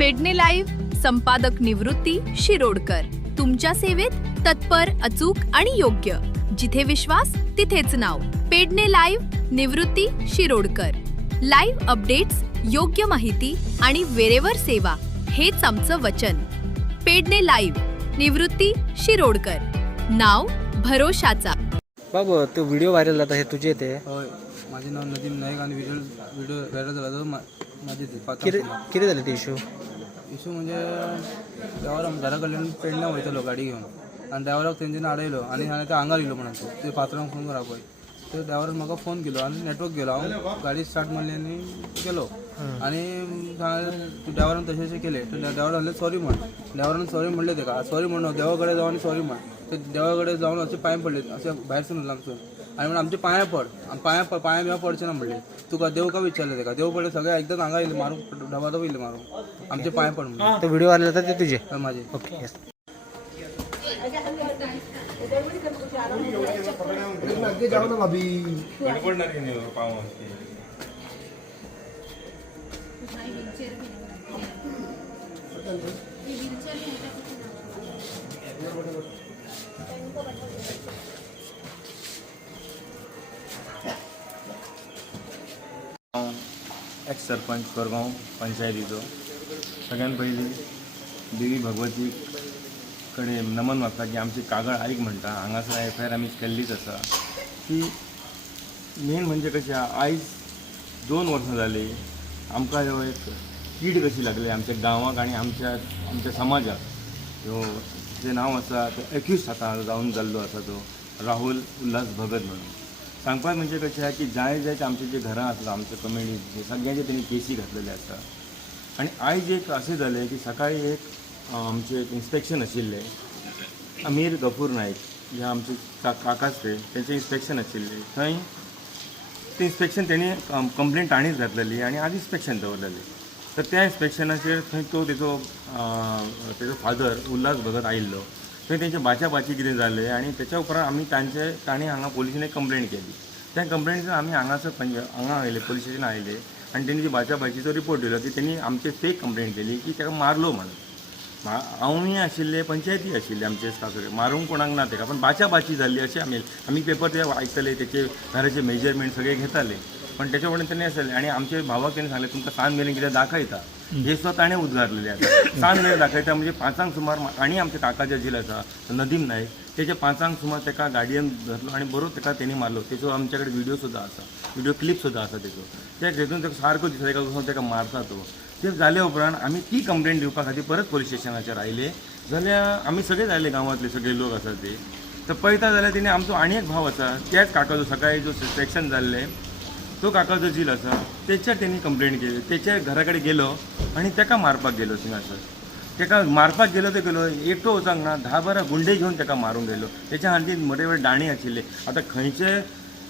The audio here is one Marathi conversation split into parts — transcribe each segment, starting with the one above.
पेडणे लाईव्ह संपादक निवृत्ती शिरोडकर. तुमच्या सेवेत तत्पर अचूक आणि योग्य. जिथे विश्वास तिथेच नाव. Pedne live Nivrutti Shirodkar. Live updates योग्य माहिती आणि वेरेवर सेवा. हेच आमचं वचन. पेडणे लाईव्ह निवृत्ती शिरोडकर. नाव भरोशाचा. बाबू तो व्हिडिओ व्हायरल झाला हे तुझे ते. होय. माझे नाव नदीम नाईक आणि व्हिडिओ व्हिडिओ व्हायरल झाला तो माझे ते. किती किती झाले ते इशू इशू म्हणजे देवावर घरा कडल्यान पेडण्या वयतलो गाडी घेवन आनी ड्रायव्हराक तेंच्यानी आडयलो आनी हांवें ते आंगार येयलो म्हणून ते पात्रांक फोन करा पळय ते ड्रायव्हरान म्हाका फोन केलो आनी नेटवर्क गेलो हांव गाडी स्टार्ट मारली आनी गेलो. आनी ड्रायव्हरान तशें अशें केलें. तर ड्रायव्हर म्हणलें सॉरी म्हण ड्रायव्हरान सॉरी म्हणलें तेका सॉरी म्हणून देवा कडेन जावन सॉरी म्हण. ते देवा कडेन जावन अशें पांय पडले अशें भायर सरून लागसून आनी म्हणून आमचे पांया पड. पांया पड पांया बिया पडचे ना म्हणले. तुका देव का विचारले तेका देव पडले सगळे एकदाच हांगा येयले मारूंक डबादब येयले मारूंक आमचे पांय पड म्हणून तो व्हिडिओ व्हायरल झाला ते तुझे. माझे. ओके सरपंच कोरगांव पंचायतीचो. सगळ्यात पयलीं देवी भगवती कडेन नमन मागता की आमची कागळ आयक म्हणटा. हांगासर एफ आय आर आमी केल्लीच आसा. ती मेन म्हणजे कशें आहा, आयज दोन वर्सां जालीं आमकां ह्यो एक कीड कशी लागली आमच्या गांवांत आनी आमच्या आमच्या समाजाक. ह्यो जें नांव आसा तो एक्यूज आतां जावन जाल्लो आसा तो. राहुल उल्हास भगत म्हणून. सांगपाक म्हणजे कशें आहा की जाय जायते आमचे जे घरां आसता आमचे कम्युनिटी सगळ्यांचे तेणी केसी घातलेले आसा आनी आयज एक अशें जालें की सकाळी एक आमचें एक इन्स्पेक्शन आशिल्लें अमीर गफूर नायक जे आमचे का काकाच ते तेंचें इन्स्पेक्शन आशिल्लें थंय तें इन्स्पेक्शन तेणी कंप्लेन ताणीच घातलेली आनी आज इन्स्पेक्शन दवरलेलें तर त्या इन्स्पेक्शनाचेर थंय तो तेजो तेजो फादर उल्हास भगत आयिल्लो थंय तेंचे बाच्या कितें जालें आनी तेच्या उपरांत आमी तांचे ताणें हांगा पुलिशेन एक कंप्लेन केली. त्या कंप्लेंटीन आमी हांगासर हांगा आयले पुलीस स्टेशन आयले आनी तेणी ती बाच्या रिपोर्ट दिलो की तेणी आमचे फेक कंप्लेन केली की ताका मारलो म्हणून. हांवूय आशिल्ले पंचायती आशिल्ले आमचे सासरे मारूंक कोणाक ना ताका पण बाच्या जाल्ली अशें आमी आमी पेपर ते आयकताले तेचे घराचे मेजरमेंट सगळे घेताले. पण त्याच्या फुडें तेणी आसले आनी आमचे भावाक तेणी सांगलें तुमकां सांज मेरेन कितें दाखयता. हे सुद्दां ताणें उद्गारलेले आसा सांज मेरेन दाखयता म्हणजे पांचांक सुमार मा- आनी आमचे काकाचे झील आसा नदीम नायक तेचे पांचांक सुमार ताका गाडयेन धरलो आनी बरोबर ताका तेणी मारलो. तेचो आमचे कडेन व्हिडिओ सुद्दां आसा. व्हिडिओ क्लिप सुद्दां आसा तेचो. त्या तेतून ताका सारको दिसता ताका कसो ताका मारता तो. ते जाले उपरांत आमी ती कंप्लेंट दिवपा खातीर परत पोलीस स्टेशनाचेर आयले. जाल्यार आमी सगळेच आयले गांवांतले सगळे लोक आसात ते. तर पळयता जाल्यार तेणी आमचो आनी एक भाव आसा त्याच काकाचो सकाळी जो सिलेक्शन जाल्लें तो काकाचो झील आसा तेच्या तेणी कंप्लेंट केली. तेच्या घरा कडेन गेलो आनी ताका मारपाक गेलो थिंगासर ताका मारपाक गेलो ते गेलो एकटो वचांक ना धा बारा गुंडे घेवन ताका मारूंक गेलो तेच्या हातीन मोठे मोठे दाणे आशिल्ले. आतां खंयचे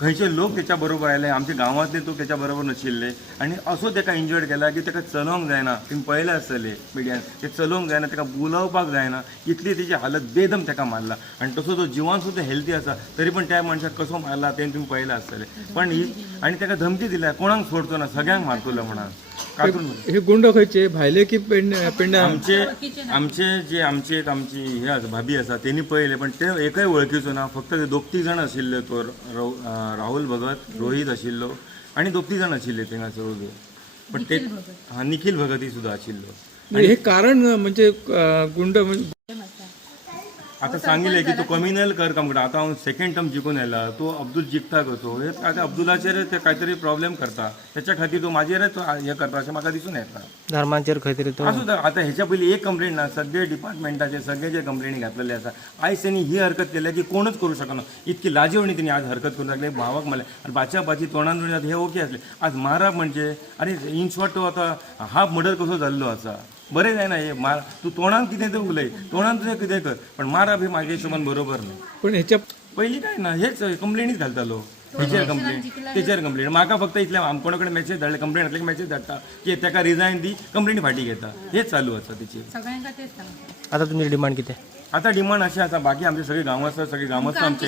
खंयचे लोक त्याच्या बरोबर आयले आमच्या गांवांतले लोक त्याच्या बरोबर नाशिल्ले. आनी असो ताका इंजर्ड केला की ताका चलोवंक जायना. तुमी पळयलें आसतलें मिडियान ते चलोवंक जायना ताका बुलोवपाक जायना. इतली तेजी हालत बेदम ताका मारला. आनी तसो तो जिवान सुद्दां हेल्दी आसा तरी पण त्या मनशाक कसो मारला तें तुमी पळयलां आसतलें पण ही आनी ताका धमकी दिल्या कोणाक सोडचो ना सगळ्यांक मारतलो म्हणून हे गुंड खंयचे भायले की पेंड पेंडा? आमचे आमचे जे आमची एक आमची हे आसा भाभी आसा तेणी पळयले पण ते एकय वळखीचो ना. फक्त ते दोग तीग जाण आशिल्ले तो अं, राहुल भगत रोहीत आशिल्लो आनी दोग तीग जाण आशिल्ले थिंगासर उबे पण ते हा निखिल भगत ही सुद्दां आशिल्लो. हे कारण म्हणजे अं, गुंड म्हणजे आता सांगितले की तू कम्युनल कर काम करता आता हांव सेकंड टर्म जिखून येयला तो अब्दुल जिखता कसो हे आता अब्दुलाचेर ते काहीतरी प्रॉब्लेम करता. त्याच्या खातीर तो म्हाजेरच तो हे करता अशें म्हाका दिसून येता धर्मांचेर खंय तरी तो असू द्या आता ह्याच्या पयलीं एक कंप्लेंट ना सगळे डिपार्टमेंटाचे सगळे जे कंप्लेनी घातलेले आसा आयज त्यांनी ही हरकत केल्या की कोणच करू शकना इतकी लाजवणी त्यांनी आज हरकत करून लागले भावाक म्हणले आणि बाच्या बाची तोंडान तोंडात हे ओके असले. आज मारप म्हणजे अरे इन शॉर्ट तो आता हाफ मर्डर कसो जाल्लो आसा बरें जायना हे मार. तूं तोंडान कितें तर उलय तोंडान तुजें कितें कर. पण मारप हे म्हाजे हिशोबान बरोबर न्ही. पण ह्याच्या पयलीं काय ना हेच कंप्लेनीच घालतालो तेचेर कंप्लेंट तेचेर कंप्लेंट म्हाका फक्त इतलें आमकोणा कडेन मॅसेज धाडले कंप्लेंट घातले मॅसेज धाडटा की ताका रिजायन दी कंप्लेंट फाटी घेता. हेच चालू आसा तेचेर तेच आता तुमची डिमांड किती आता डिमांड अशें आसा बाकी आमचे सगळे गांवांत सगळे गांवांत आमचे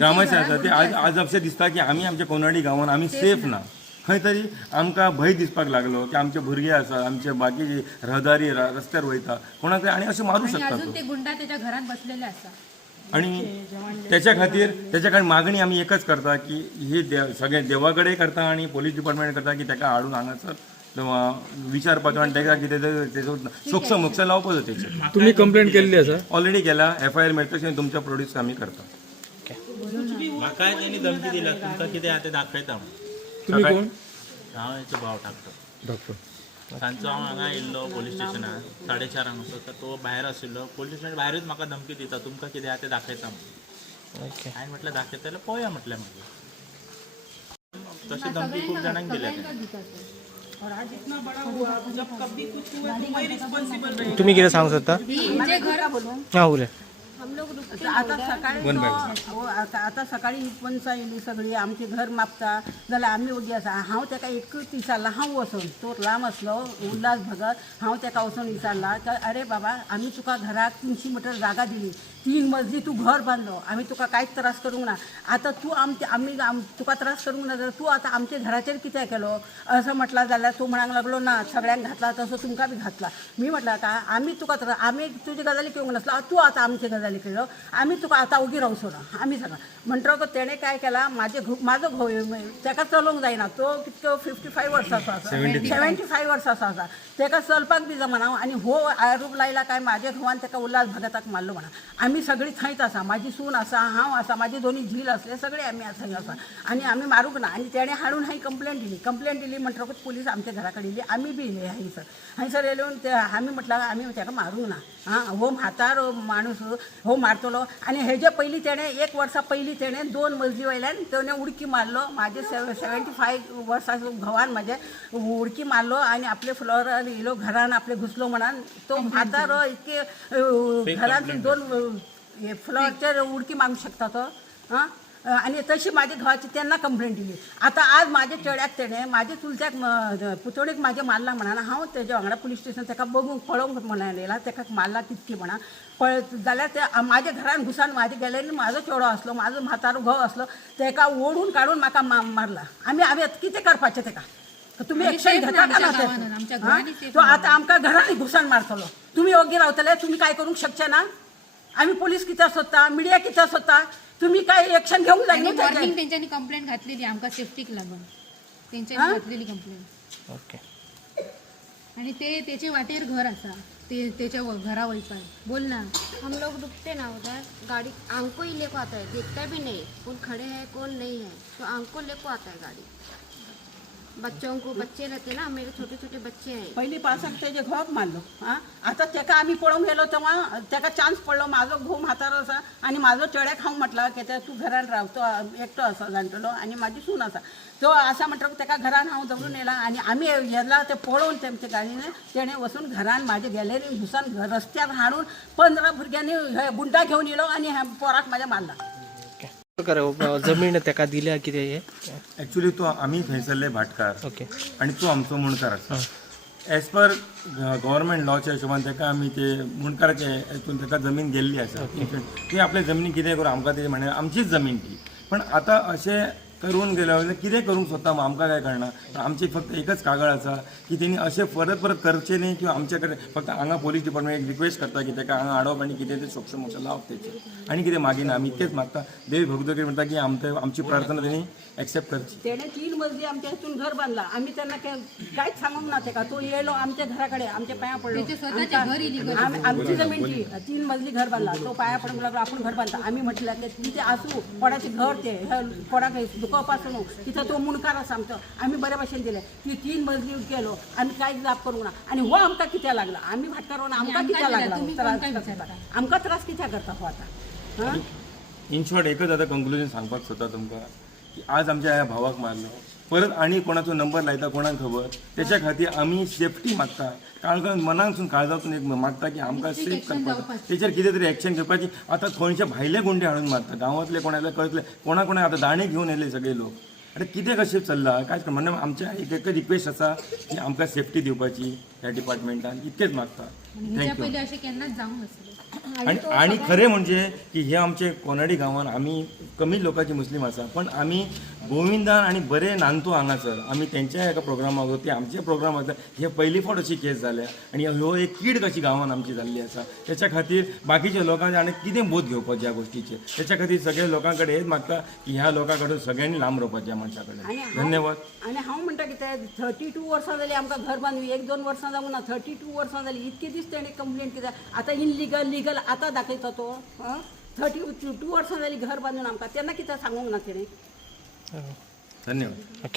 गांवाचे आसा ते आज आज अशें दिसता की आमी आमच्या कोनाडी गांवांत आमी सेफ ना. खंय तरी आमकां भंय दिसपाक लागलो की आमचे भुरगे आसा आमचे बाकीचे रहदारी रस्त्यार वयता. कोणाक तरी आणि असे मारू शकता तो अजून ते? गुंडा त्याच्या घरात बसलेले असतात आणि त्याच्या खातीर त्याच्या खातीर मागणी आमी एकच करता की ही देव सगळे देवा कडेन करता आणि पोलीस डिपार्टमेंट करता की ताका हाडून हांगासर विचारपाचो आनी ताका कितें तें- तेजो सोक्ष मोक्ष लावपाचो तेचेर. तुम्ही कंप्लेंट केल्ली आसा? ऑलरेडी केला एफ आय आर मेळटा तशें तुमच्या प्रोड्यूस आमी करता. म्हाकाय तेणी धमकी दिला तुमकां कितें आहा तें दाखयता. तुम्ही कोण? हांव हेचो भाव टाकतो. डॉक्टर. सांजचो हांव हांगा येयल्लो पोलीस स्टेशनार साडे चारांक असो तर तो भायर आशिल्लो पोलीस स्टेशन भायरूच म्हाका धमकी दिता तुमकां कितें आहा तें दाखयता म्हणून. ओके. हांवें म्हटलें दाखयता जाल्यार पळोवया म्हटलें मागीर तशी धमकी खूब जाणांक दिल्या. तुम्ही कितें सांगू सोदता हां उलय आता सकाळी हो, आता आता सकाळी ही पंचां येयली सगळी आमचे घर मापता जाल्यार आमी ओगी आसा हांव ताका एकूच विचारला हांव वचून तो लांब आसलो उल्हास भगत हांव ताका वचून विचारला अरे बाबा आमी तुका घराक तिनशी मिटर जागा दिली. तीन मजली तूं घर बांदलो आमी तुका कांयच त्रास करूंक ना. आतां तूं आमचे आमी आम- तुका त्रास करूंक ना जाल्यार तूं आतां आमच्या घराचेर कितें केलो? असं म्हटलं जाल्यार तूं म्हणांक लागलो ना सगळ्यांक घातला तसो तुमकां बी घातला. मी म्हटलं का आमी तुका त्रास आमी तुजी गजाली घेवंक नासलो. तूं आतां आमची गजाली केलो. आमी तुका आतां उगी रावूं सोडा. आमी सांगा म्हणटकच तेणें काय केला? म्हाजे घो म्हाजो घोव ताका चलोवंक जायना तो कितको? फिफ्टी फायव वर्साचो आसा सेवेंटी फायव वर्साचो आसा ताका चलपाक बी जमना आनी हो आरोप लायला काय? म्हाज्या घोवान ताका उल्हास भगताक मारलो म्हणा. आमी सगळीं थंयच आसा म्हाजी सून आसा हांव आसा म्हाजी दोनी झील आसले सगळे आमी थंय आसा आनी आमी मारूंक ना. आनी तेणें हाडून हांवें कंप्लेंट दिली. कंप्लेंट दिली म्हणटकूच पुलीस आमच्या घरा कडेन येयली आमी बी येयले हांगसर हांगसर येवन ते आमी म्हटलं आमी ताका मारूंक ना. हां हो म्हातार माणूस हो मारतलो. आनी हेजे पयलीं तेणें एक वर्सा पयलीं तेणें दोन मजली वयल्यान तेणें उडकी मारलो. म्हाजे सेवेंटी फायव वर्साचो घोवान म्हाजे उडकी मारलो आनी आपले फ्लोरार येयलो घरान आपले घुसलो म्हणान. तो म्हातारो इतके अ, घरान दोन हे फ्लोरचेर उडकी मारूंक शकता तो हां? आणि तशी माझ्या घोवाची त्यांना कंप्लेंट दिली. आता आज माझ्या चेड्याक तेणें माझ्या चुलत्याक म- पुतोळीक म्हाजे मारला म्हणा हांव तेज्या वांगडा पुलीस स्टेशन ताका बघूंक पळोवंक म्हणून येयला ताका मारला कितकी म्हणा. पळय जाल्यार ते म्हाज्या घरान घुसान म्हाजे गेले म्हाजो चेडो असलो म्हाजो म्हातारो घोव असलो ताका ओढून काडून म्हाका मा- मारला. आमी हांवें कितें करपाचें ताका? तुम्ही एक्शन घेता का ते? आता आमकां घरांनी घुसान मारतलो. तुम्ही योग्य रावतले तुम्ही काय करूंक शकचे ना? आम्ही पोलीस कित्याक सोदता मिडिया कित्याक सोदता तुम्ही काय एक्शन आणि ताचेर. मॉर्निंग तेंच्यांनी कंप्लेंट घातलेली आमकां सेफ्टीक लागून. तेंच्यांनी घातलेली कंप्लेंट ओके आणि ते त्याचे वाटेर घर असा ते त्याच्या घरा वयपाक बोल ना. हम लोग रुकते ना उधर. गाड़ी आंको ही लेको आता है देखता भी नहीं. कौन खड़े हैं कौन नहीं है. तो आंको लेको आता है गाड़ी. बच्चों को बच्चे रहते ना मेरे छोटे छोटे बच्चे हैं। पहिली पावसाक तेजे घोवाक मारलो आं आतां तेका आमी पळोवंक गेलो तेव्हा तेका चान्स पडलो म्हाजो घोव म्हातारो आसा आनी म्हाजो चेड्याक हांव म्हटलं की ते तूं घरान राव तो एकटो आसा जाणटेलो आनी म्हाजी सून आसा तो आसा म्हणटकूच तेका घरान हांव दवरून येयला आनी आमी येला ते पळोवन तेमचे गाडीने तेणें वचून घरान म्हाजे गॅलरीन घुसान रस्त्यार हाडून पंदरा भुरग्यांनी हे बुड्डा घेवन येयलो आनी ह्या पोराक म्हाज्या मारला. जमीन ताका दिल्या कितें हे? ॲक्च्युली तो आमी थंयसरले भाटकार ओके आणि तो आमचो मुणकार आसा एज पर गव्हर्मेंट लॉच्या हिशोबान ताका आमी ते मुणकाराचे हितून ताका जमीन गेल्ली आसा ती आपले जमनी कितें करूं? आमकां ते म्हणे आमचीच जमीन ती. पण आतां अशें करून गेल्या वयल्यान कितें करूंक सोदता मग आमकां काय कळना आमची फक्त एकच कागळ आसा की तेणी अशें परत परत करचें न्ही किंवा आमचे कडेन फक्त हांगा पोलीस डिपार्टमेंट एक रिक्वेस्ट करता की ताका हांगा हाडप आनी कितें तें सोक्ष मोक्ष लावप तेचेर आनी कितें मागिना आमी इतकेंच मागता. देवी भगवती म्हणटा की आमचे आमची प्रार्थना तेणी एक्सेप्ट करची. तेणे तीन मजली आमच्या हितून घर बांधला. आम्ही त्यांना काय काहीच सांगूंक ना तेका तो येयलो आमच्या घराकडे आमच्या पाया पडलो. त्याचे स्वतःचे घर इली आम- आमची जमीन ती तीन मजली घर बांधला. तो पाया पडून लागलो आपण घर बांधता आम्ही म्हटलं की तिथे असू कोणाचे घर ते कोणाक दुखप आसूं तिथं तो मुणकार आसा आमचो. आम्ही बऱ्या भाशेन दिले ती तीन मजली केलो. आम्ही कांयच जाप करूंक ना. आणि हो आमकां कित्याक लागला? आम्ही भाटकार आमकां दिला, लागला? त्रास करता? आमकां त्रास कित्याक करता हो आता? हां? इन शॉर्ट एकच आता कंक्लुजन सांगपाक सोदता तुमकां की आज आमच्या ह्या भावाक मारलो. परत आनी कोणाचो नंबर लायता कोणाक खबर? त्याच्या खातीर आमी सेफ्टी मागता. काळजान मनानसून काळजातून एक मागता की आमकां सेफ करपाक तेचेर कितें तरी एक्शन घेवपाची आतां खंयचे भायले गुंडे हाडून मारता गांवांतले कोणाले कळतले कोणा कोणा आतां दाणे घेवन येयले सगळे लोक. आतां कितें कशें चल्लां? कांयच म्हणून आमच्या एक एक रिक्वेस्ट आसा की आमकां सेफ्टी दिवपाची ह्या डिपार्टमेंटान इतकेच मागता. थँक्यू आणि आणि खरें म्हणजे की हे आमचे कोनाडी गांवांत आमी कमी लोकांचे मुस्लीम आसा. पण आमी गोविंदान आणि बरे नांतू हांगासर आमी तेंच्या एका प्रोग्रामाक ते आमच्या प्रोग्रामाक हे पयली फावट अशी केस जाल्या आणि ह्यो एक कीड कशी गांवांत आमची जाल्ली आसा त्याच्या खातीर बाकीच्या लोकांनी आनी कितें बोध घेवपाचे ह्या गोष्टीचे. त्याच्या खातीर सगळ्या लोकां कडेन हेच मागता की ह्या लोकां कडेन सगळ्यांनी लांब रावपाचें ह्या मनशा आणि कडेन धन्यवाद. आणि हांव म्हणटा कितें थर्टी टू वर्सां जालीं आमकां घर बांदून एक दोन वर्सां जावं ना थर्टी टू वर्सां जालीं. इतके दीस तेणें कंप्लेंट कित्याक आतां इनलिगल लिगल आतां दाखयता तो थर्टी टू वर्सां जालीं घर बांदून आमकां. तेन्ना कित्याक सांगूंक ना तेणें धन्यवाद.